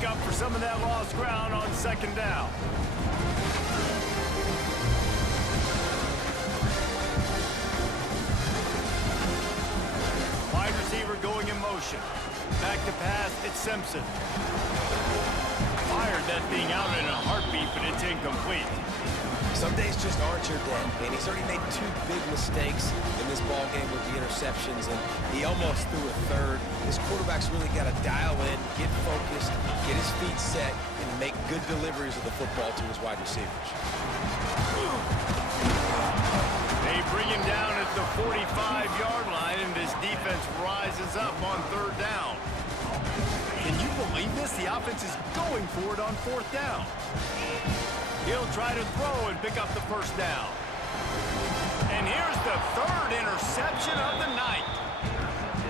make up for some of that lost ground on second down. Wide receiver going in motion. Back to pass, it's Simpson. Fired that thing out in a heartbeat, but it's incomplete. Some days just aren't your day, and he's already made 2 big mistakes in this ball game with the interceptions, and he almost threw a third. This quarterback's really got to dial in, get focused, get his feet set, and make good deliveries of the football to his wide receivers. They bring him down at the 45-yard line, and this defense rises up on third down. Can you believe this? The offense is going for it on fourth down. He'll try to throw and pick up the first down. And here's the third interception of the night.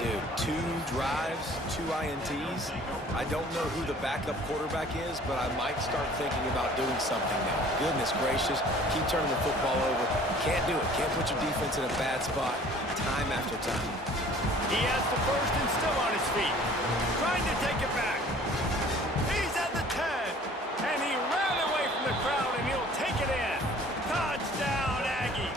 Dude, 2 drives, 2 INTs. I don't know who the backup quarterback is, but I might start thinking about doing something now. Goodness gracious, keep turning the football over. Can't do it. Can't put your defense in a bad spot time after time. He has the first and still on his feet. Trying to take it back. He's at the 10. And he ran away from the crowd, and he'll take it in. Touchdown, Aggie.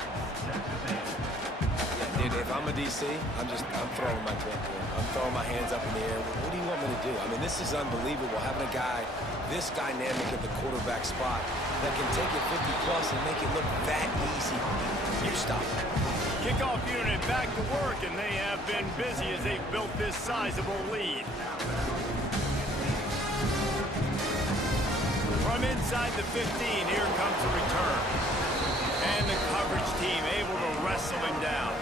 Yeah, dude, if I'm a DC, I'm throwing my clipboard. I'm throwing my hands up in the air. What do you want me to do? I mean, this is unbelievable, having a guy this dynamic at the quarterback spot that can take it 50-plus and make it look that easy. You stop it. Kickoff unit back to work, and they have been busy as they've built this sizable lead. From inside the 15, here comes the return. And the coverage team able to wrestle him down.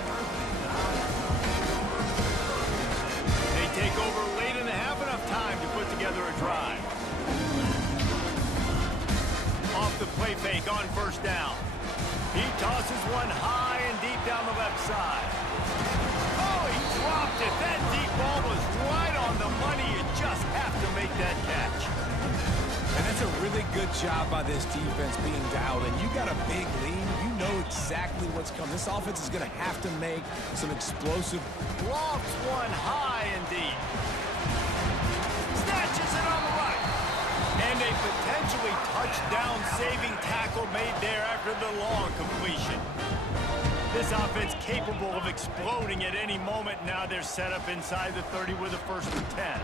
They take over late and have enough time to put together a drive. Off the play fake on first down. He tosses one high and deep down the left side. Oh, he dropped it. That deep ball was right on the money. You just have to make that catch. And that's a really good job by this defense being dialed in. You got a big lead. You know exactly what's coming. This offense is going to have to make some explosive. Lofts one high and deep. Snatches it on the right. And a potentially touchdown-saving tackle made there after the long completion. This offense capable of exploding at any moment. Now they're set up inside the 30 with a 1st and 10.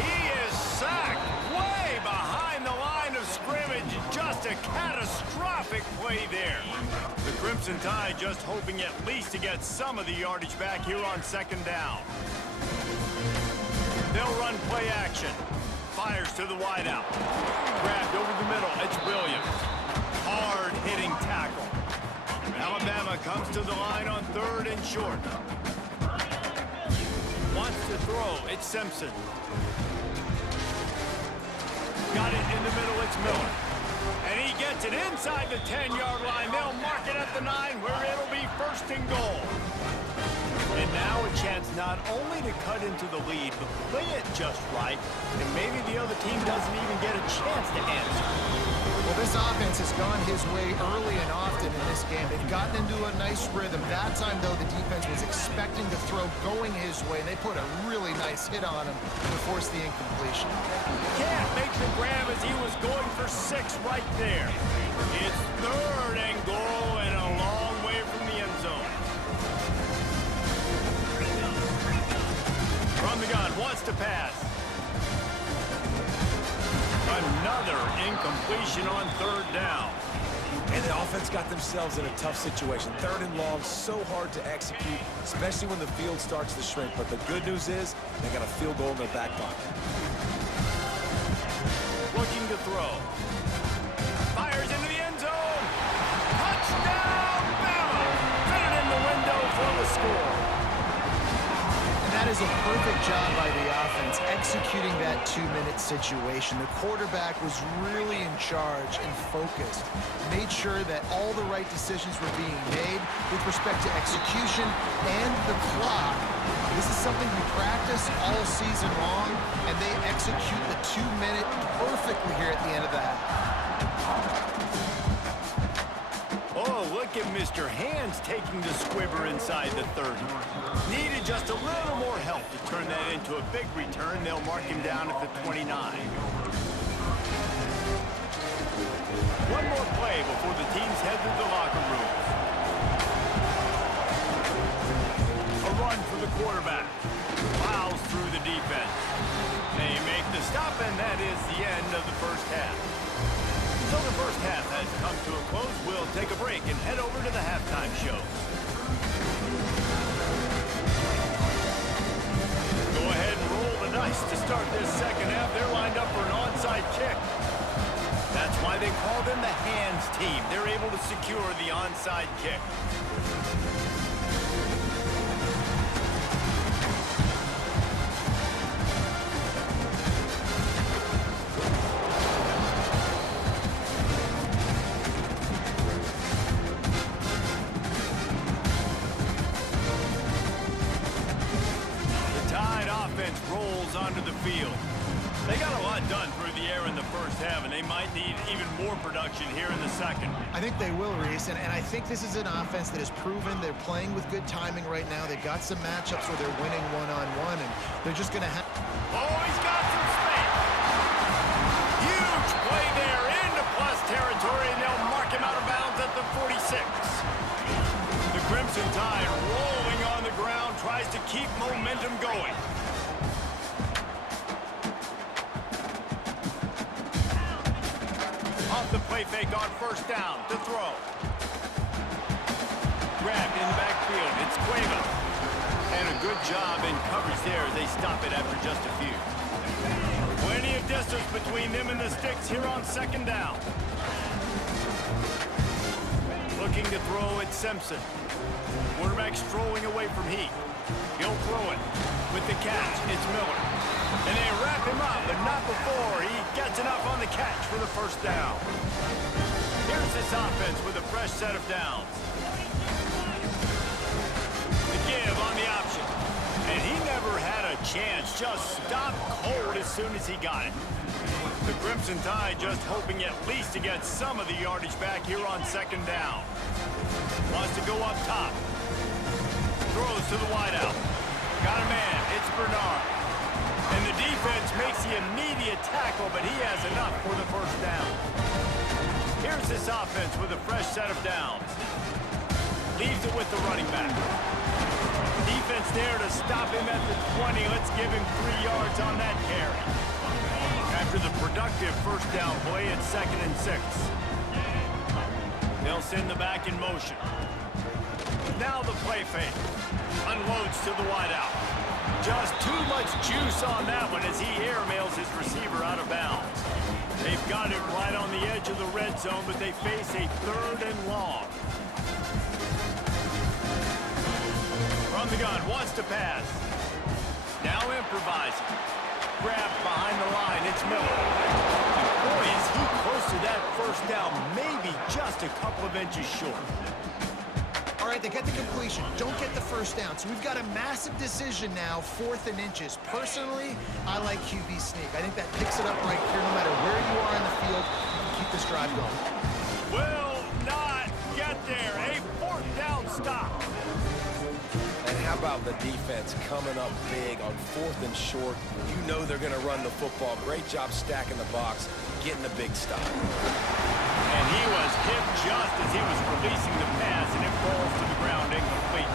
He is sacked way behind the line of scrimmage. Just a catastrophic play there. The Crimson Tide just hoping at least to get some of the yardage back here on second down. They'll run play action. Fires to the wideout. Grabbed over the middle. It's Williams. Hard-hitting tackle. Alabama comes to the line on 3rd and short. Wants to throw. It's Simpson. Got it in the middle. It's Miller. And he gets it inside the 10-yard line. They'll mark it at the 9 where it'll be 1st and goal. And now a chance not only to cut into the lead, but play it just right, and maybe the other team doesn't even get a chance to answer. Well, this offense has gone his way early and often in this game. They've gotten into a nice rhythm. That time, though, the defense was expecting the throw going his way. They put a really nice hit on him to force the incompletion. Can't make the grab as he was going for 6 right there. It's 3rd and goal and a long way from the end zone. From the gun, wants to pass. Another incompletion on 3rd down. And the offense got themselves in a tough situation. 3rd and long, so hard to execute, especially when the field starts to shrink. But the good news is they got a field goal in their back pocket. Looking to throw. Fires into the end zone. Touchdown, Bama! Fit it in the window for the score. That is a perfect job by the offense, executing that 2-minute situation. The quarterback was really in charge and focused. Made sure that all the right decisions were being made with respect to execution and the clock. This is something we practice all season long, and they execute the 2-minute perfectly here at the end of the half. Oh, look at Mr. Hands taking the squibber inside the 30. Needed just a little more help to turn that into a big return. They'll mark him down at the 29. One more play before the teams head to the locker rooms. A run for the quarterback. Plows through the defense. They make the stop, and that is the end of the first half. So the first half has come to a close. We'll take a break and head over to the halftime show. Go ahead and roll the dice to start this second half. They're lined up for an onside kick. That's why they call them the hands team. They're able to secure the onside kick. Rolls onto the field. They got a lot done through the air in the first half, and they might need even more production here in the second. I think they will, Reese, and I think this is an offense that has proven they're playing with good timing right now. They've got some matchups where they're winning one-on-one, and they're just going to have... Oh, he's got some space. Huge play there into plus territory, and they'll mark him out of bounds at the 46. The Crimson Tide rolling on the ground, tries to keep momentum going. The play fake on first down to throw. Grabbed in the backfield. It's Cuevas. And a good job in coverage there as they stop it after just a few. Plenty of distance between them and the sticks here on second down. Looking to throw at Simpson. Quarterback strolling away from Heath. He'll throw it. With the catch, it's Miller. And they wrap him up, but not before he gets enough on the catch for the first down. Here's this offense with a fresh set of downs. The give on the option. And he never had a chance. Just stopped cold as soon as he got it. The Crimson Tide just hoping at least to get some of the yardage back here on second down. Wants to go up top. Throws to the wideout. Got a man. It's Bernard. And the defense makes the immediate tackle, but he has enough for the first down. Here's this offense with a fresh set of downs. Leaves it with the running back. Defense there to stop him at the 20. Let's give him 3 yards on that carry. After the productive first down play, it's 2nd and 6. They'll send the back in motion. Now the play fake. Unloads to the wideout. Just too much juice on that one as he airmails his receiver out of bounds. They've got it right on the edge of the red zone, but they face a 3rd and long. From the gun, wants to pass. Now improvising. Grabbed behind the line, it's Miller. Boy, is he close to that first down, maybe just a couple of inches short. All right, they get the completion. Don't get the first down. So we've got a massive decision now, 4th and inches. Personally, I like QB sneak. I think that picks it up right here no matter where you are in the field. You can keep this drive going. Will not get there. A 4th down stop. And how about the defense coming up big on 4th and short? You know they're going to run the football. Great job stacking the box, getting a big stop. And he was hit just as he was releasing the pass, and it falls to the ground incomplete.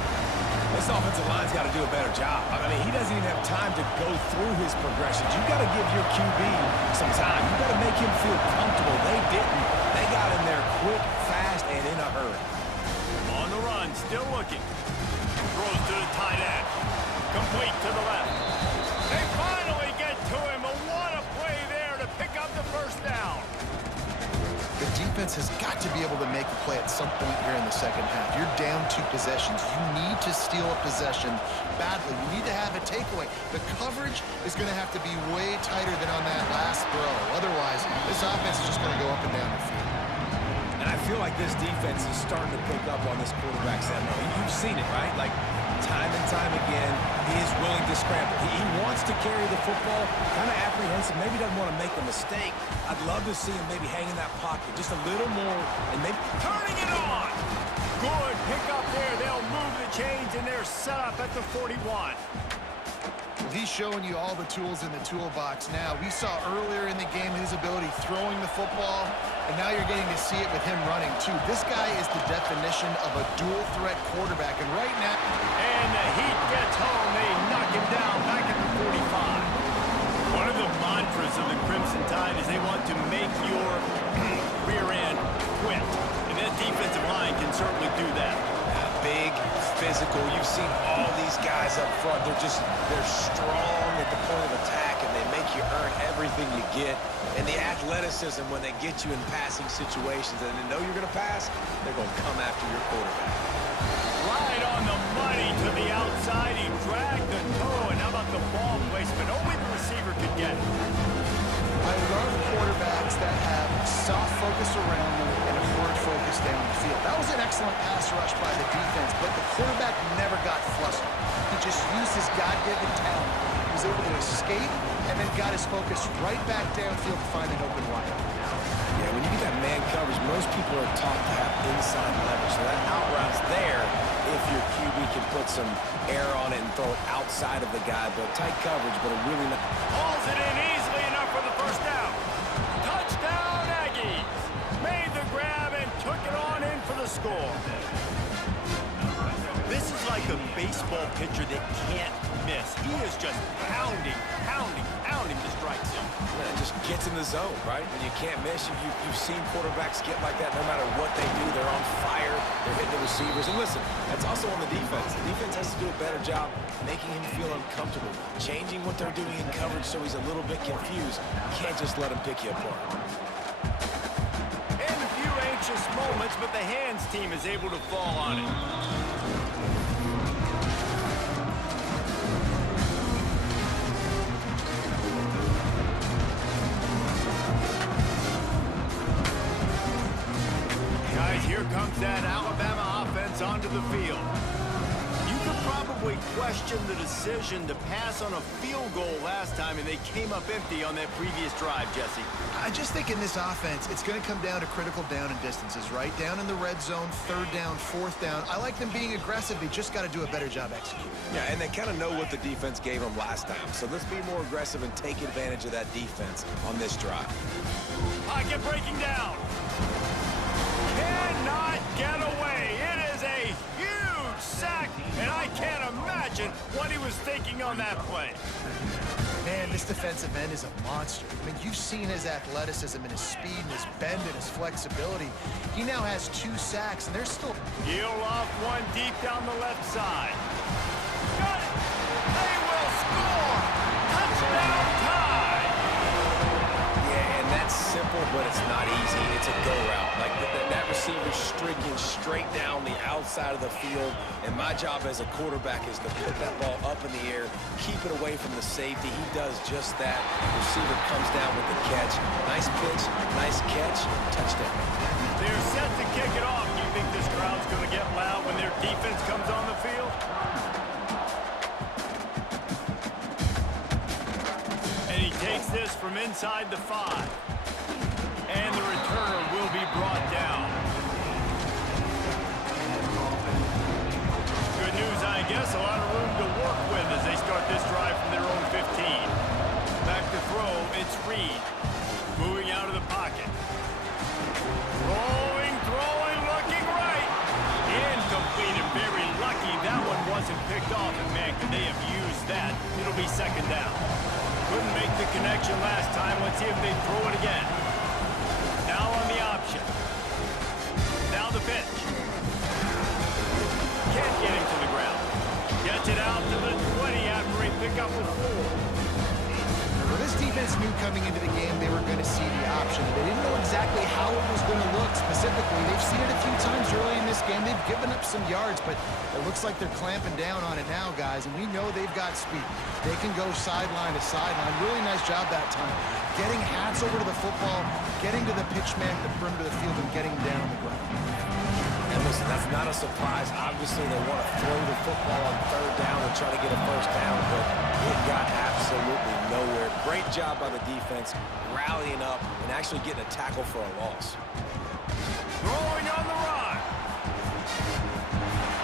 This offensive line's got to do a better job. I mean, he doesn't even have time to go through his progressions. You've got to give your QB some time. You've got to make him feel comfortable. They didn't. They got in there quick, fast, and in a hurry. On the run, still looking. Throws to the tight end. Complete to the left. They finally get to him. What a play there to pick up the first down. The defense has got to be able to make a play at some point here in the second half. You're down 2 possessions. You need to steal a possession badly. You need to have a takeaway. The coverage is going to have to be way tighter than on that last throw. Otherwise, this offense is just going to go up and down the field. And I feel like this defense is starting to pick up on this quarterback, Sam. You've seen it, right? Like, time and time again, he is willing to scramble. He wants to carry the football, kind of apprehensive, maybe doesn't want to make a mistake. I'd love to see him maybe hang in that pocket just a little more and maybe... Turning it on! Good pick up there. They'll move the chains, and they're set up at the 41. He's showing you all the tools in the toolbox now. We saw earlier in the game his ability throwing the football, and now you're getting to see it with him running, too. This guy is the definition of a dual-threat quarterback, and right now... And the Heat gets home. They knock him down back at the 45. One of the mantras of the Crimson Tide is they want to make your rear end quit. And that defensive line can certainly do that. Big, physical. You've seen all these guys up front. They're strong at the point of attack, and they make you earn everything you get. And the athleticism, when they get you in passing situations and they know you're going to pass, they're going to come after your quarterback. Right on the money to the outside. He dragged the toe, and how about the ball placement? Only the receiver could get it. I love quarterbacks that have soft focus around them and a hard focus down the field. That was an excellent pass rush by the defense, but the quarterback never got flustered. He just used his God-given talent. He was able to escape and then got his focus right back downfield to find an open wide. Yeah, when you get that man coverage, most people are taught to have inside leverage. So that out route's there if your QB can put some air on it and throw it outside of the guy. But tight coverage, but a really nice... Hauls it in easily enough for the first down. Touchdown, Aggies. Made the grab and took it on in for the score. This is like a baseball pitcher that can't miss. He is just pounding the strike zone. Man, it just gets in the zone, right? When you can't miss, you've seen quarterbacks get like that no matter what they do. They're on fire. They're hitting the receivers. And listen, that's also on the defense. The defense has to do a better job making him feel uncomfortable, changing what they're doing in coverage so he's a little bit confused. You can't just let him pick you apart. And a few anxious moments, but the hands team is able to fall on it. Here comes that Alabama offense onto the field. You could probably question the decision to pass on a field goal last time, and they came up empty on that previous drive, Jesse. I just think in this offense, it's going to come down to critical down and distances, right? Down in the red zone, third down, fourth down. I like them being aggressive. They just got to do a better job executing. Yeah, and they kind of know what the defense gave them last time. So let's be more aggressive and take advantage of that defense on this drive. Pocket breaking down. Cannot get away. It is a huge sack, and I can't imagine what he was thinking on that play. Man, this defensive end is a monster. I mean, you've seen his athleticism and his speed and his bend and his flexibility. He now has 2 sacks, and they're still... He'll off one deep down the left side. Got it. They will score. Touchdown tie. Yeah, and that's simple, but it's not easy. It's a go route. Like that receiver's streaking straight down the outside of the field, and my job as a quarterback is to put that ball up in the air, keep it away from the safety. He does just that. The receiver comes down with the catch. Nice pitch, nice catch, touchdown. They're set to kick it off. Do you think this crowd's going to get loud when their defense comes on the field? And he takes this from inside the 5. And the returner will be brought down. Good news, I guess. A lot of room to work with as they start this drive from their own 15. Back to throw, it's Reed. Moving out of the pocket. Throwing, looking right. Incomplete and very lucky that one wasn't picked off. And man, could they have used that? It'll be second down. Couldn't make the connection last time. Let's see if they throw it again. Now on the option. Now the pitch. Can't get him to the ground. Gets it out to the 20 after a pickup with 4. Well, this defense knew coming into the game they were going to see the option. They didn't know exactly how it was going to look specifically. They've seen it a few times early in this game. They've given up some yards, but it looks like they're clamping down on it now, guys, and we know they've got speed. They can go sideline to sideline. Really nice job that time. Getting hats over to the football, getting to the pitch man at the perimeter of the field, and getting him down on the ground. And listen, that's not a surprise. Obviously, they want to throw the football on third down and try to get a first down, but it got absolutely nowhere. Great job by the defense, rallying up and actually getting a tackle for a loss. Throwing on the run.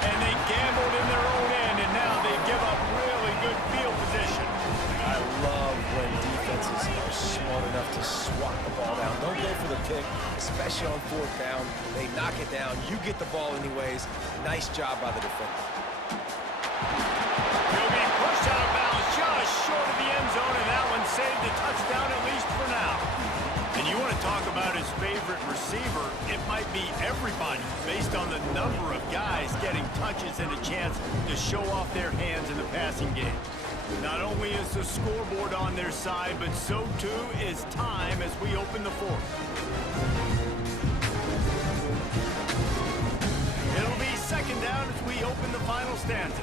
And they gambled in their own end, and now they give up really good field position. kick, especially on fourth down. They knock it down. You get the ball anyways. Nice job by the defender. He'll be pushed out of bounds just short of the end zone, and that one saved the touchdown at least for now. And you want to talk about his favorite receiver, it might be everybody based on the number of guys getting touches and a chance to show off their hands in the passing game. Not only is the scoreboard on their side, but so too is time as we open the fourth. It'll be second down as we open the final stanza.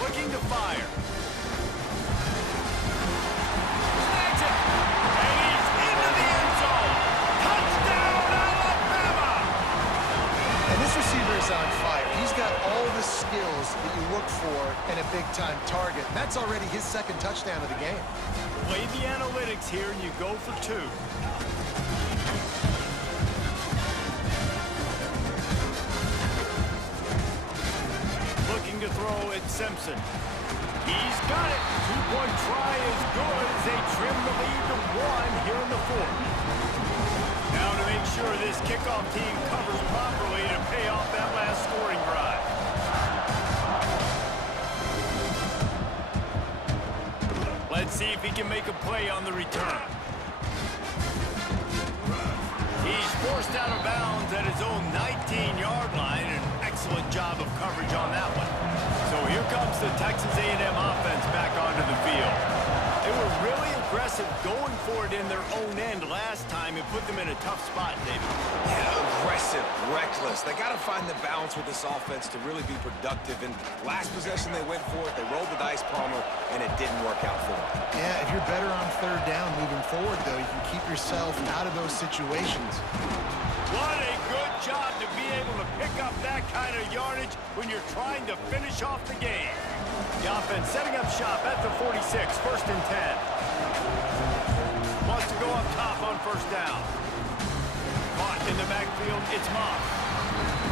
Looking to fire. Snags it! And he's into the end zone! Touchdown, Alabama! And this receiver is on fire. He's got all the skills that you look for in a big-time target. That's already his second touchdown of the game. Play the analytics here, and you go for two. Looking to throw at Simpson. He's got it. Two-point try is good as they trim the lead to 1 here in the fourth. Now to make sure this kickoff team covers properly to pay off that last scoring drive. Let's see if he can make a play on the return. He's forced out of bounds at his own 19-yard line. An excellent job of coverage on that one. So here comes the Texas A&M offense back onto the field. They were really aggressive going for it in their own end last time and put them in a tough spot, David. Yeah, aggressive, reckless. They got to find the balance with this offense to really be productive. And last possession they went for it, they rolled the dice, Palmer, and it didn't work out for them. Yeah, if you're better on third down moving forward, though, you can keep yourself out of those situations. What a good job to be able to pick up that kind of yardage when you're trying to finish off the game. The offense setting up shop at the 46, first and 10. Wants to go up top on first down. Caught in the backfield, it's Moss.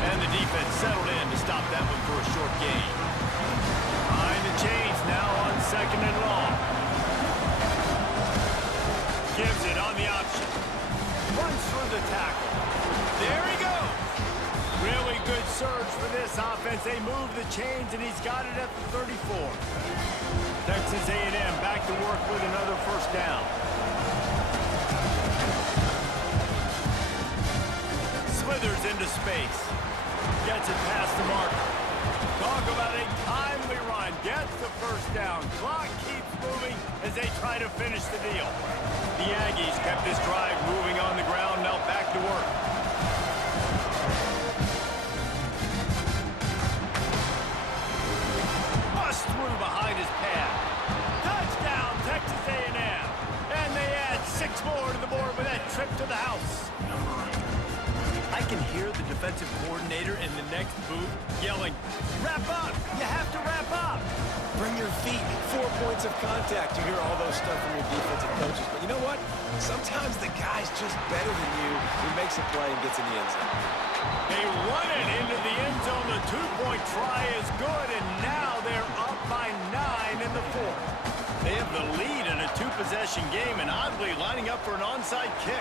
And the defense settled in to stop that one for a short gain. Behind the chains now on second and long. Gives it on the option. Runs through the tackle. There he goes. Really good surge for this offense. They move the chains, and he's got it at the 34. Texas A&M back to work with another first down. Slithers into space. Gets it past the marker. Talk about a timely run. Gets the first down. Clock keeps moving as they try to finish the deal. The Aggies kept this drive moving on the ground. Now back to work. Bust through behind his pad. Touchdown, Texas A&M. And they add 6 more to the board with that trip to the house. I can hear the defensive coordinator in the next booth yelling, "Wrap up! You have to wrap up!" Bring your feet, 4 points of contact. You hear all those stuff from your defensive coaches. But you know what? Sometimes the guy's just better than you. He makes a play and gets in the end zone. They run it into the end zone. The 2-point try is good, and now they're up by 9 in the fourth. They have the lead in a 2-possession game, and oddly lining up for an onside kick.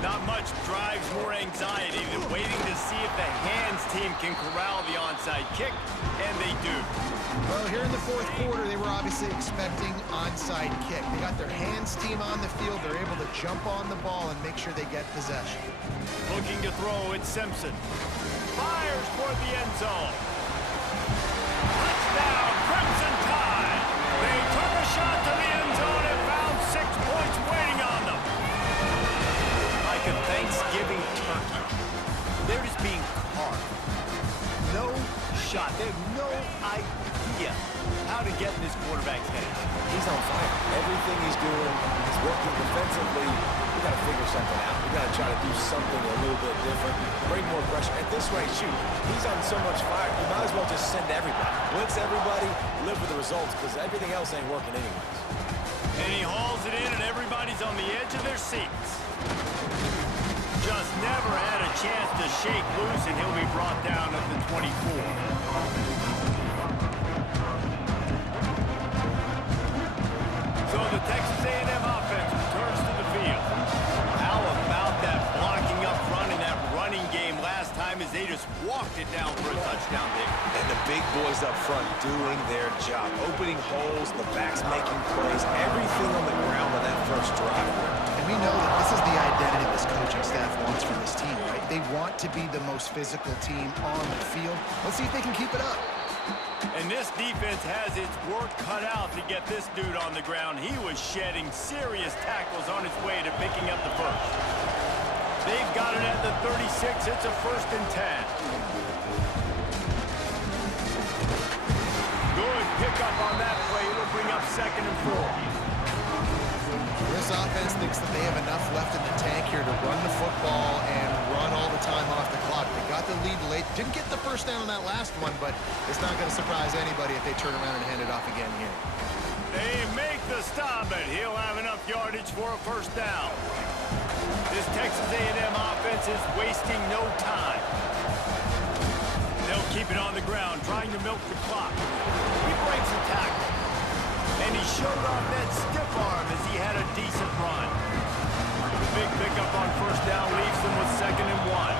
Not much drives more anxiety than waiting to see if the hands team can corral the onside kick, and they do. Well, here in the fourth quarter, they were obviously expecting onside kick. They got their hands team on the field. They're able to jump on the ball and make sure they get possession. Looking to throw, it's Simpson. Fires toward the end zone. Touchdown, Crimson Tide. They took a shot to the end zone and found 6 points waiting on them. Like a Thanksgiving turkey. They're just being carved. No shot. They have no idea how to get in this quarterback's head. He's on fire. Everything he's doing is working defensively. We got to figure something out. We got to try to do something a little bit different. Bring more pressure. At this rate, shoot, he's on so much fire. You might as well just send everybody. Blitz everybody. Live with the results because everything else ain't working anyways. And he hauls it in, and everybody's on the edge of their seats. Just never had a chance to shake loose, and he'll be brought down at the 24. So the Texas A&M offense returns to the field. walked it down for a touchdown there. And the big boys up front doing their job, opening holes, the backs making plays, everything on the ground on that first drive. And we know that this is the identity this coaching staff wants for this team, right? They want to be the most physical team on the field. Let's see if they can keep it up. And this defense has its work cut out to get this dude on the ground. He was shedding serious tackles on his way to picking up the first. They've got it at the 36. It's a 1st and 10. Good pickup on that play. It'll bring up 2nd and 4. This offense thinks that they have enough left in the tank here to run the football and run all the time off the clock. They got the lead late. Didn't get the first down on that last one, but it's not going to surprise anybody if they turn around and hand it off again here. They make the stop, but he'll have enough yardage for a 1st down. This Texas A&M offense is wasting no time. They'll keep it on the ground, trying to milk the clock. He breaks the tackle. And he showed off that stiff arm as he had a decent run. The big pickup on 1st down leaves them with 2nd and 1.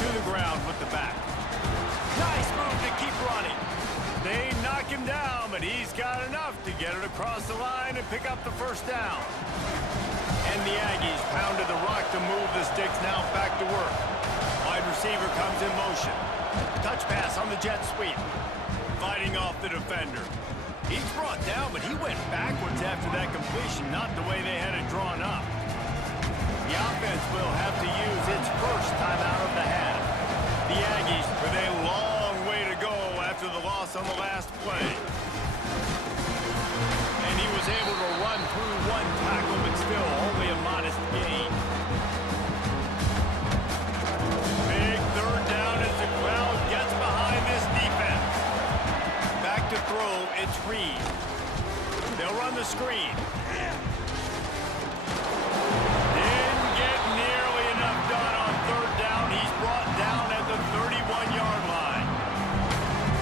To the ground with the back. Nice move to keep running. They knock him down, but he's got enough to get it across the line and pick up the 1st down. And the Aggies pounded the rock to move the sticks, now back to work. Wide receiver comes in motion. Touch pass on the jet sweep. Fighting off the defender. He's brought down, but he went backwards after that completion, not the way they had it drawn up. The offense will have to use its first timeout of the half. The Aggies with a long way to go after the loss on the last play. And he was able to run through one tackle, but still only a modest gain. Big 3rd down as the crowd gets behind this defense. Back to throw, it's Reed. They'll run the screen. Didn't get nearly enough done on 3rd down. He's brought down at the 31-yard line.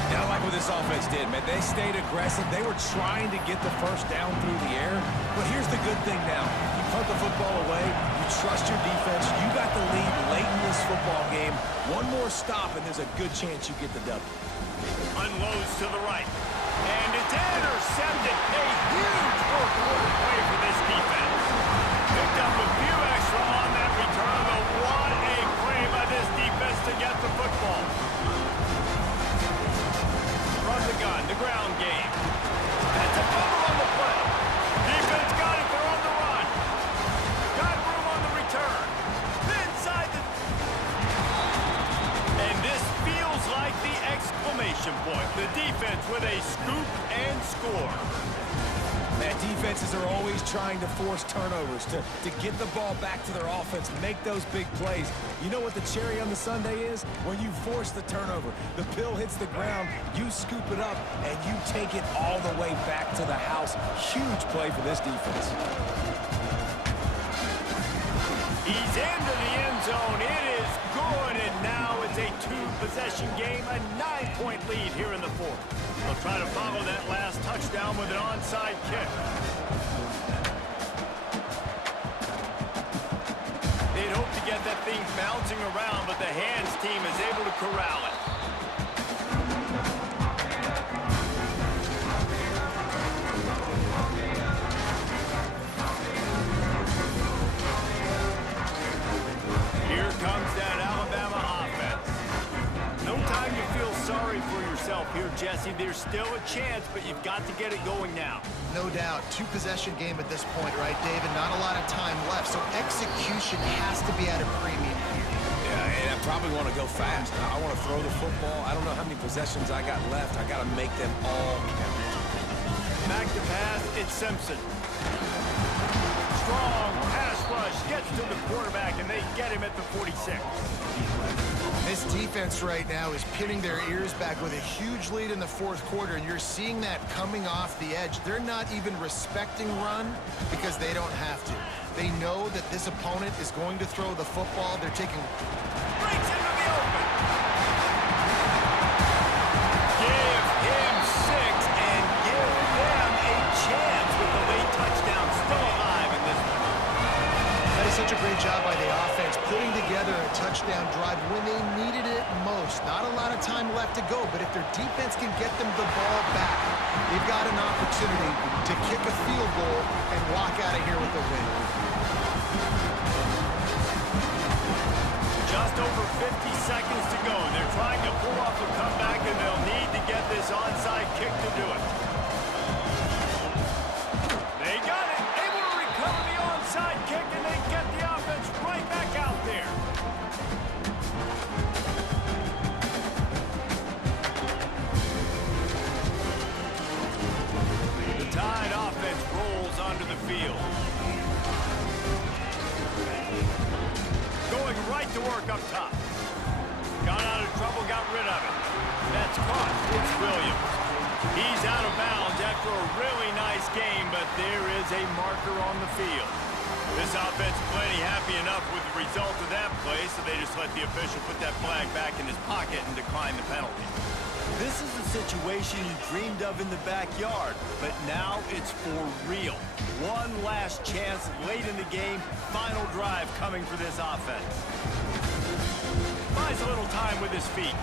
Yeah, I like what this offense did, man. They stayed aggressive. They were trying to get the 1st down through the air. But here's the good thing now. You punt the football away. You trust your defense. You got the lead late in this football game. One more stop, and there's a good chance you get the W. Unloads to the right. And it's intercepted. A huge 4th quarter play for this defense. Picked up a few extra on that return, but what a play by this defense to get the football. From the gun, the ground game. That's a fumble on the play. Defense got it. They're on the run. Got room on the return. Inside the... And this feels like the exclamation point. The defense with a scoop and score. Man, defenses are always trying to force turnovers to get the ball back to their offense, make those big plays. You know what the cherry on the sundae is? When you force the turnover. The pill hits the ground, you scoop it up, and you take it all the way back to the house. Huge play for this defense. He's into the end zone. It is good, and now it's a 2-possession game, a 9-point lead here in the 4th. They'll try to follow that last touchdown with an onside kick. They'd hope to get that thing bouncing around, but the hands team is able to corral it. Here comes that Alabama offense. No time to feel sorry for yourself here, Jesse. There's still a chance, but you've got to get it going now. No doubt. 2-possession game at this point, right, David? Not a lot of time left, so execution has to be at a premium here. Yeah, and I probably want to go fast. I want to throw the football. I don't know how many possessions I got left. I got to make them all count. Back to pass, it's Simpson. Strong pass rush gets to the quarterback, and they get him at the 46. This defense right now is pinning their ears back with a huge lead in the 4th quarter, and you're seeing that coming off the edge. They're not even respecting run because they don't have to. They know that this opponent is going to throw the football. They're taking... Breaks into the open. Give him 6 and give them a chance with the late touchdown still alive in this one. That is such a great job by the offense, putting together a touchdown touchdown drive when they needed it most. Not a lot of time left to go, but if their defense can get them the ball back, they've got an opportunity to kick a field goal and walk out of here with a win. Just over 50 seconds to go. They're trying to pull off a comeback, and they'll need to get this onside kick to do it. They got it. Able to recover the onside kick, and they get the offense right back out there. The Tide offense rolls onto the field. Going right to work up top. Got out of trouble, got rid of it. That's caught. It's Williams. He's out of bounds after a really nice game, but there is a marker on the field. This offense plenty happy enough with the result of that play, so they just let the official put that flag back in his pocket and decline the penalty. This is a situation you dreamed of in the backyard, but now it's for real. One last chance late in the game, final drive coming for this offense. Buys a little time with his feet.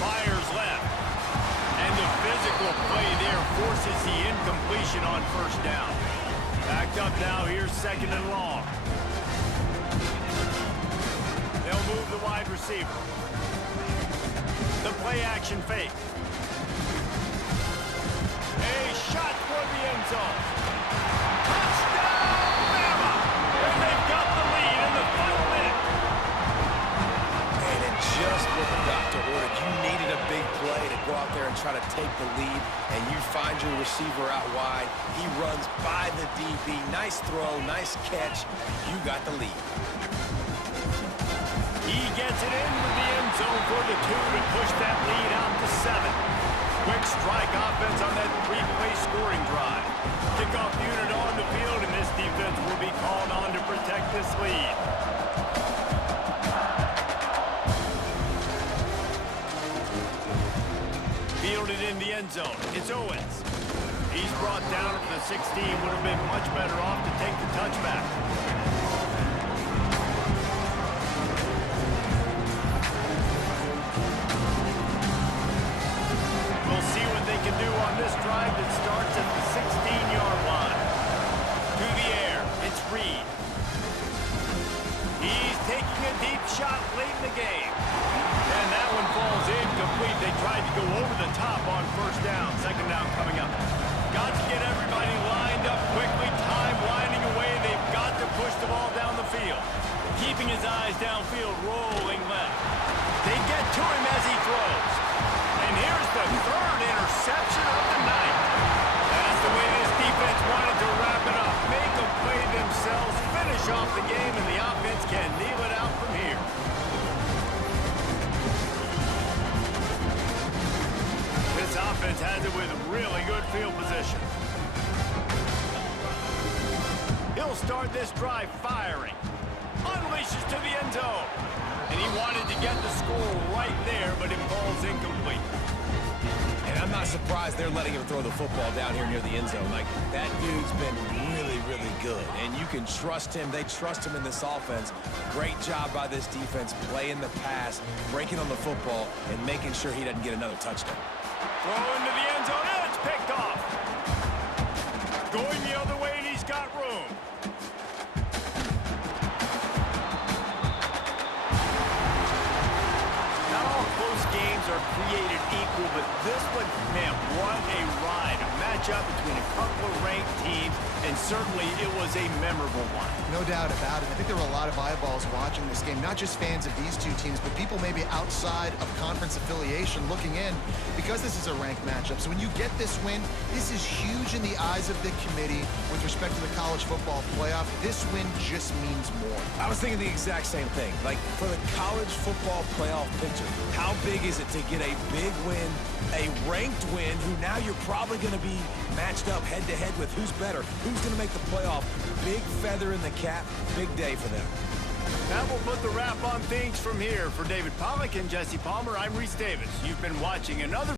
Fires left. And the physical play there forces the incompletion on first down. Backed up now, here's second and long. They'll move the wide receiver. The play action fake. A shot for the end zone. Touchdown, Bama! And they've got the lead in the final minute. And it just what the doctor ordered. You needed a big play to go out there and try to take the lead, and you find your receiver out wide. He runs by the DB. Nice throw, nice catch. You got the lead. He gets it in with the end zone for the 2 to push that lead out to 7. Quick strike offense on that 3-play scoring drive. Kickoff unit on the field, and this defense will be called on to protect this lead. Fielded in the end zone. It's Owens. He's brought down at the 16. Would have been much better off to take the touchback. We'll see what they can do on this drive that starts at the 16-yard line. To the air, it's Reed. He's taking a deep shot late in the game. And that one falls incomplete. They tried to go over the top on first down. Second down coming up. Got to get everybody lined up quickly. Time winding away. They've got to push the ball down the field. Keeping his eyes downfield, rolling left. They get to him as he throws. And here's the third interception of the night. That's the way this defense wanted to wrap it up. Make them play themselves, finish off the game, and the offense can kneel it out from here. This offense has it with really good field position. He'll start this drive firing. Unleashes to the end zone. And he wanted to get the score right there, but it falls incomplete. And I'm not surprised they're letting him throw the football down here near the end zone. Like, that dude's been really, really good. And you can trust him. They trust him in this offense. Great job by this defense playing the pass, breaking on the football, and making sure he doesn't get another touchdown. Throw into the end zone, and it's picked off. Going the other way, and he's got room. Not all close games are created equal, but this one, man, what a ride. A matchup between a couple of ranked teams, and certainly it was a memorable one. No doubt about it. I think there were a lot of eyeballs watching this game, not just fans of these two teams, but people maybe outside of conference affiliation looking in, because this is a ranked matchup. So when you get this win, this is huge in the eyes of the committee with respect to the college football playoff. This win just means more. I was thinking the exact same thing. Like, for the college football playoff picture, how big is it to get a big win, a ranked win, who now you're probably going to be matched up head-to-head with who's better, who's going to make the playoff. Big feather in the cap, big day for them. That will put the wrap on things from here. For David Pollack and Jesse Palmer, I'm Reese Davis. You've been watching another